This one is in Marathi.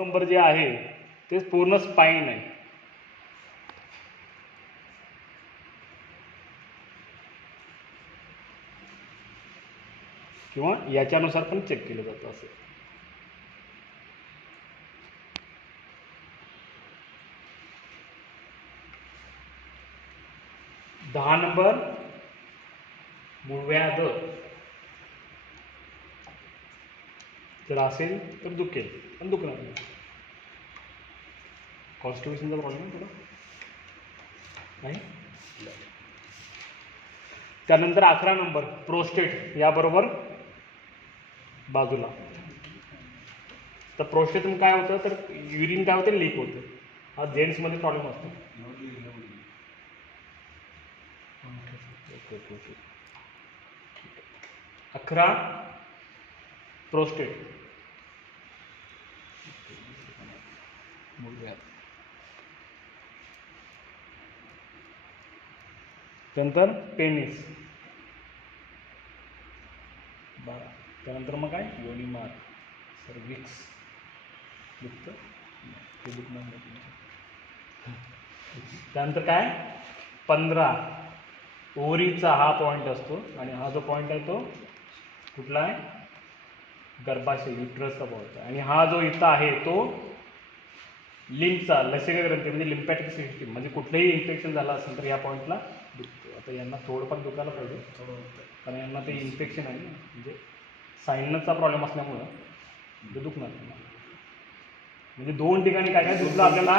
नंबर जे आहे ते पूर्ण स्पाइन आहे. किंवा याच्यानुसार पण चेक केलं जातं असं. दहा नंबर मूळव्याध जर असेल तर दुखेल, पण दुखणार नाही. कॉन्स्टिट्युशनचा प्रॉब्लेम थोडा नाही. त्यानंतर 11 नंबर प्रोस्टेट, याबरोबर बाजूला. तर प्रोस्टेट काय होतं तर युरिन काय होतं, लीक होतं. हा जेंट्समध्ये प्रॉब्लेम असतो. 11 प्रोस्टेट. त्यानंतर पेनिस 12. त्यानंतर मग काय योनिमार, सर्विक्स दुखतं ते दुखणार नाही तुमचं. त्यानंतर काय 15 ओरीचा हा पॉईंट असतो आणि हा जो पॉईंट आहे तो कुठला आहे, गर्भाशय युट्रसचा पॉईंट आहे. आणि हा जो इथं आहे तो लिम्फचा लसिका ग्रंथी म्हणजे लिम्फॅटिक सिस्टीम, म्हणजे कुठलंही इन्फेक्शन झालं असेल तर या पॉईंटला दुखतो. आता यांना थोडंफार दुखायला पाहिजे कारण यांना ते इन्फेक्शन आहे ना, म्हणजे सायनसचा प्रॉब्लेम असल्यामुळं ते दुखणार. म्हणजे 2 ठिकाणी काय काय दुखलं आपल्याला